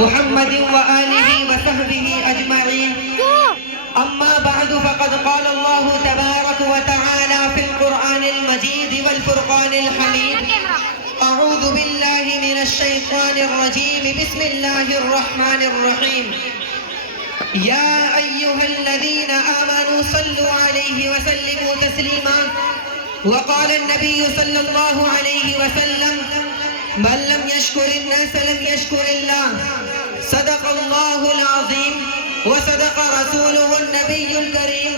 محمد وآله وصحبه أجمعين. أما بعد فقد قال الله تبارك وتعالى في القرآن المجيد والفرقان الحميد: أعوذ بالله من الشيطان الرجيم. بسم الله الرحمن الرحيم. يا أيها الذين آمنوا صلوا عليه وسلموا تسليما. وقال النبي صلى الله عليه وسلم: من لم يشكر الناس لم يشكر الله. صدق الله العظيم وصدق رسوله النبي الكريم،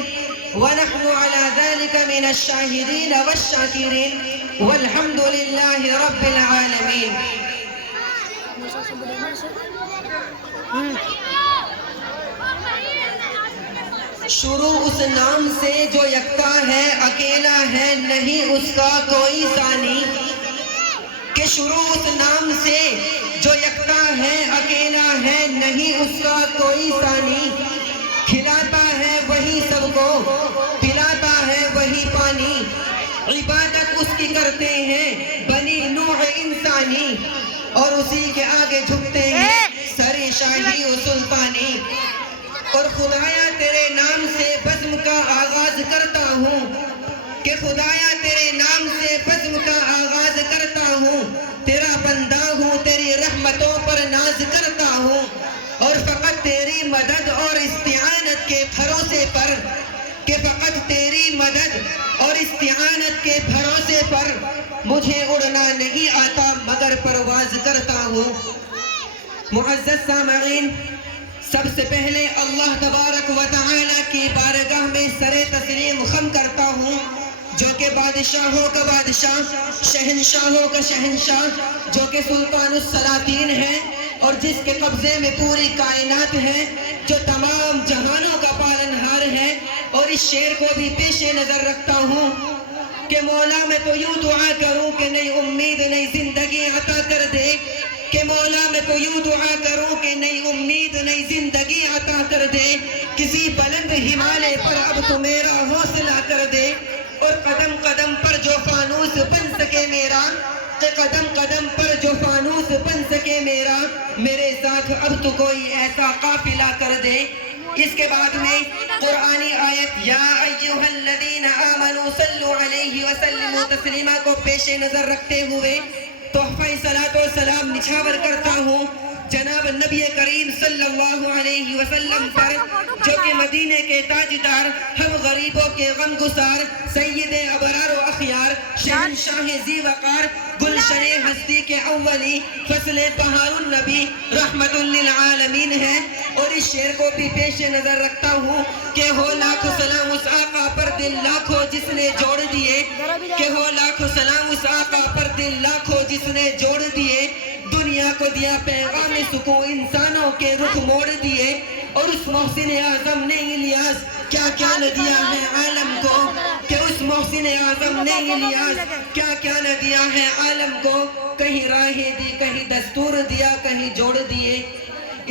ونحن على ذلك من الشاهدين والشاكرين، والحمد لله رب العالمين. شروع اس نام سے جو یکتا ہے، اکیلا ہے نہیں اس کا کوئی ثانی. کہ شروع اس نام سے جو یکتا ہے، اکیلا ہے نہیں اس کا کوئی ثانی. کھلاتا ہے وہی سب کو، پلاتا ہے وہی پانی. عبادت اس کی کرتے ہیں بنی نوع انسانی، اور اسی کے آگے جھکتے ہیں سر شاہی و سلطانی. اور خدایا تیرے نام سے بزم کا آغاز کرتا ہوں، کہ خدایا تیرے نام سے بزم کا آغاز کرتا ہوں. تیرا بندہ ہوں، تیری رحمتوں پر ناز کرتا ہوں، اور فقط تیری مدد اور استعانت کے بھروسے پر، کہ فقط تیری مدد اور استعانت کے بھروسے پر مجھے اڑنا نہیں آتا مگر پرواز کرتا ہوں. معزز سامعین، سب سے پہلے اللہ تبارک و تعالی کی بارگاہ میں سر تسلیم خم کرتا ہوں، جو کہ بادشاہوں کا بادشاہ، شہنشاہوں کا شہنشاہ، جو کہ سلطان السلاطین ہے، اور جس کے قبضے میں پوری کائنات ہے، جو تمام جہانوں کا پالنہار ہے. اور اس شعر کو بھی پیش نظر رکھتا ہوں کہ مولا میں تو یوں دعا کروں کہ نئی امید نئی زندگی عطا کر دے. کہ مولا میں تو یوں دعا کروں کہ نئی امید نئی زندگی عطا کر دے. کسی بلند ہمالے پر اب تو میرا حوصلہ کر دے، اور قدم قدم پر جو فانوس بن سکے میرا، کہ قدم قدم پر جو فانوس بن سکے میرا، میرے ساتھ اب تو کوئی ایسا قافلہ کر دے. اس کے بعد میں قرآنی آیت یا ایھا الذین آمنوا صلوا علیہ وسلموا تسلیما کو پیش نظر رکھتے ہوئے تحفہ صلاۃ و سلام نچھاور کرتا ہوں جناب نبی کریم صلی اللہ علیہ وسلم پر، جو کہ مدینے کے تاجدار، ہم غریبوں کے غم گسار، سید ابرار و اخیار، شہنشاہ ذی وقار، گلشن ہستی کے اولی، فصل بہار النبی، رحمت للعالمین ہے. اور اس شعر کو بھی پیش نظر رکھتا ہوں کہ ہو لاکھ سلام اس آقا پر دل لاکھوں جس نے جوڑ دیے. کہ ہو لاکھ سلام اس آقا پر دل لاکھوں جس نے جوڑ دیے. دنیا کو دیا پیغام سکون، انسانوں کے رخ موڑ دیے. اور اس محسن اعظم نے الیاس کیا کیا نہ دیا ہے عالم کو. کہ اس محسن اعظم نے الیاس کیا کیا نہ دیا ہے عالم کو. کہیں راہیں دی، کہیں دستور دیا، کہیں جوڑ دیے.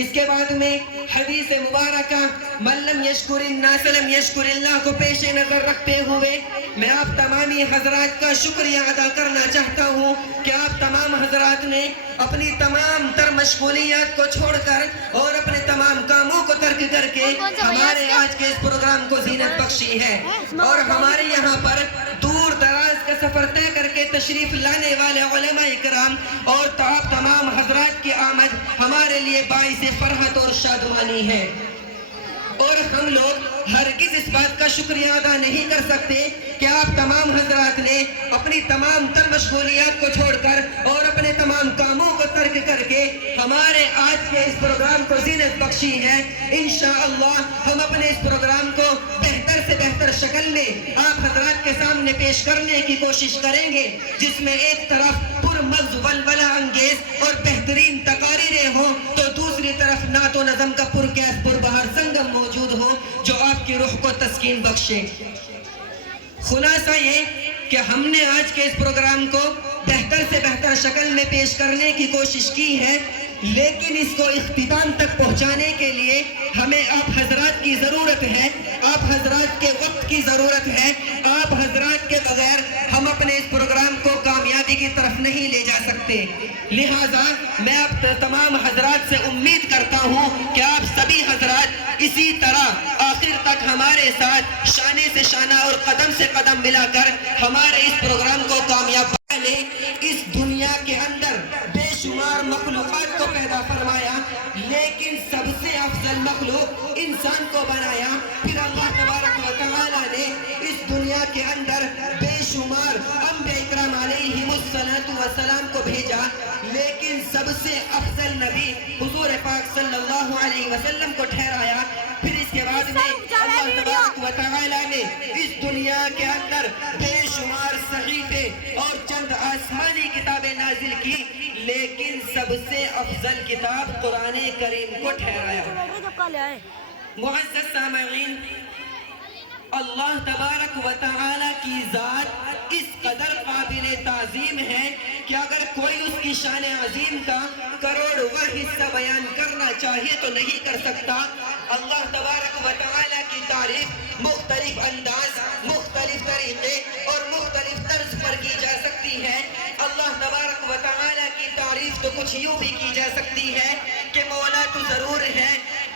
اس کے بعد میں حدیث مبارکہ من لم یشکر الناس لم یشکر اللہ کو پیش نظر رکھتے ہوئے میں آپ تمامی حضرات کا شکریہ ادا کرنا چاہتا ہوں کہ آپ تمام حضرات نے اپنی تمام تر مشغولیات کو چھوڑ کر اور اپنے تمام کاموں کو ترک کر کے ہمارے آج کے اس پروگرام کو زینت بخشی ہے. اور ہمارے یہاں پر دور دراز کا سفر طے کر کے تشریف لانے والے علماء اکرام اور آپ تمام حضرات کی آمد ہمارے لیے باعث فرحت اور شادمانی ہے. اور ہم لوگ ہرگز اس بات کا شکریہ ادا نہیں کر سکتے کہ آپ تمام حضرات نے اپنی تمام تر مشغولیات کو چھوڑ کر اور اپنے تمام کاموں کو ترک کر کے ہمارے آج کے اس پروگرام کو زینت بخشی ہے. انشاءاللہ ہم اپنے اس پروگرام کو بہتر سے بہتر شکل میں آپ حضرات کے سامنے پیش کرنے کی کوشش کریں گے، جس میں ایک طرف پرمغز ولولہ انگیز اور بہترین تقاریریں ہوں تو دوسری طرف نعت و نظم کا پرکیف پربہار سنگم موجود ہو جو آپ کی روح کو تسکین بخشے. خلاصہ یہ کہ ہم نے آج کے اس پروگرام کو بہتر سے بہتر شکل میں پیش کرنے کی کوشش کی ہے، لیکن اس کو اختتام تک پہنچانے کے لیے ہمیں آپ حضرات کی ضرورت ہے، آپ حضرات کے وقت کی ضرورت ہے. آپ حضرات کے بغیر ہم اپنے اس پروگرام کو کامیابی درستی کی طرف نہیں لے جا سکتے. لہٰذا میں اب تمام حضرات سے امید کرتا ہوں کہ آپ سبھی حضرات اسی طرح آخر تک ہمارے ساتھ شانے سے شانہ اور قدم سے قدم ملا کر ہمارے اس پروگرام کو کامیاب بنانے. اس دنیا کے اندر بے شمار مخلوقات کو پیدا فرمایا، لیکن سب سے افضل مخلوق انسان کو بنایا. پھر اللہ تبارک و تعالی نے اس دنیا کے اندر بے شمار انبیاء اکرام علیہم السلام کو بھیجا، لیکن سب سے افضل نبی حضور پاک صلی اللہ علیہ وسلم کو ٹھہرایا. پھر اس کے بعد میں اللہ تبارک و تعالی نے اس دنیا کے اندر بے شمار صحیفے اور چند آسمانی کتابیں نازل کی، لیکن سب سے افضل کتاب قرآن کریم کو ٹھہرایا. معزز سامعین، اللہ تبارک و تعالی کی ذات اس قدر قابل تعظیم ہے کہ اگر کوئی اس کی شان عظیم کا کروڑواں حصہ بیان کرنا چاہے تو نہیں کر سکتا. اللہ تبارک و تعالی کی تعریف مختلف انداز، مختلف طریقے اور مختلف طرز پر کی جا سکتی ہے. اللہ تبارک و تعالی کی تعریف تو کچھ یوں بھی کی جا سکتی ہے کہ مولا تو ضرور ہے،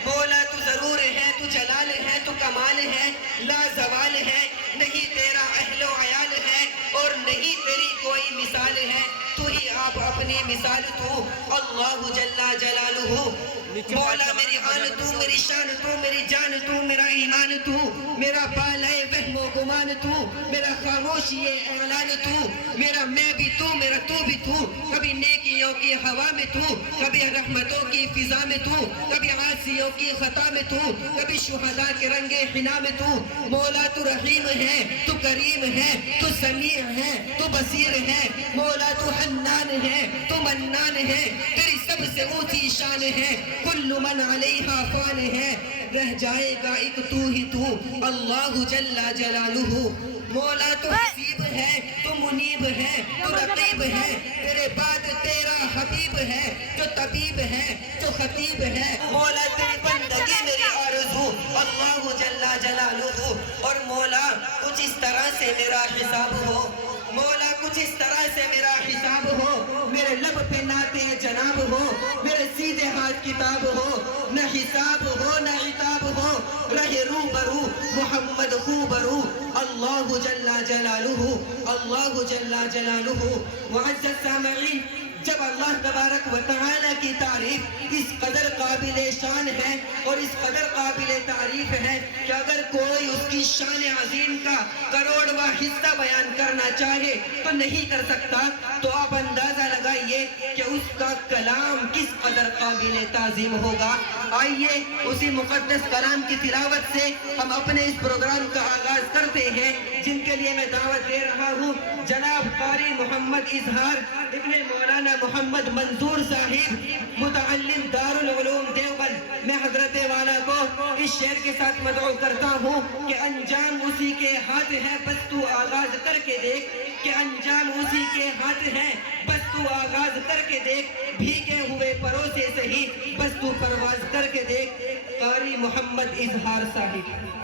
مولا تو ضرور ہے، تو جلال ہے، تو کمال ہے، لا زوال ہے، نہیں تیرا اہل و عیال ہے اور نہیں تیری کوئی مثال ہے، تو ہی آپ اپنی مثال تو اللہ جل جلالہ. مولا میری آن تو، میری شان تو، میری جان تو، میرا ایمان تو، میرا بالائے وہم و گمان تو، میرا خاموشی اعلان تو، میرا میں بھی تو، میرا تو بھی تو. کبھی نیکیوں کی ہوا میں تو، کبھی رحمتوں کی فضا میں تو، کبھی عاصیوں کی خطا میں تو، کبھی شہداء کے رنگ حنا میں تو. مولا تو رحیم ہے، تو کریم ہے، تو سمیع ہے، تو بصیر ہے. مولا تو حنان ہے، تو منان ہے، تیری سب سے اونچی شان ہے. کل من علیہا فان ہے، رہ جائے گا ایک تو ہی تو، اللہ جل جلالہ. مولا تو حسیب ہے، تو منیب ہے، تو رقیب ہے، تیرے بعد تیرا حبیب ہے، جو طبیب ہے، جو خطیب ہے. مولا تیری بندگی میری آرزو، اللہ جل جلالہ. اور مولا کچھ اس طرح سے میرا حساب ہو، مولا کچھ اس طرح سے میرا حساب ہو، میرے لب پہ نعت جناب ہو، میرے سیدھے ہاتھ کتاب ہو، نہ حساب ہو نہ عتاب ہو، رہے روبرو محمد خوبرو. اللہ جل جلالہ، اللہ جل جلالہ. معزز سامعین، جب اللہ تبارک و تعالی کی تعریف اس قدر قابل شان ہے اور اس قدر قابل تعریف ہے کہ اگر کوئی اس کی شان عظیم کا کروڑواں حصہ بیان کرنا چاہے تو نہیں کر سکتا، تو آپ اندازہ لگائیے کہ اس کا کلام کس قدر قابل تعظیم ہوگا. آئیے اسی مقدس کلام کی تلاوت سے ہم اپنے اس پروگرام کا آغاز کرتے ہیں، جن کے لیے میں دعوت دے رہا ہوں جناب قاری محمد اظہار ابن مولانا محمد منظور صاحب، متعلم دار العلوم دیوبند. میں حضرت والا کو اس شعر کے ساتھ مدعو کرتا ہوں کہ انجام اسی کے ہاتھ ہے، بس تو آغاز کر کے دیکھ، کہ انجام اسی کے ہاتھ ہے، بس تو آغاز کر کے دیکھ. بھیگے ہوئے پروں سے صحیح، بس تو پرواز کر کے دیکھ. قاری محمد اظہار صاحب.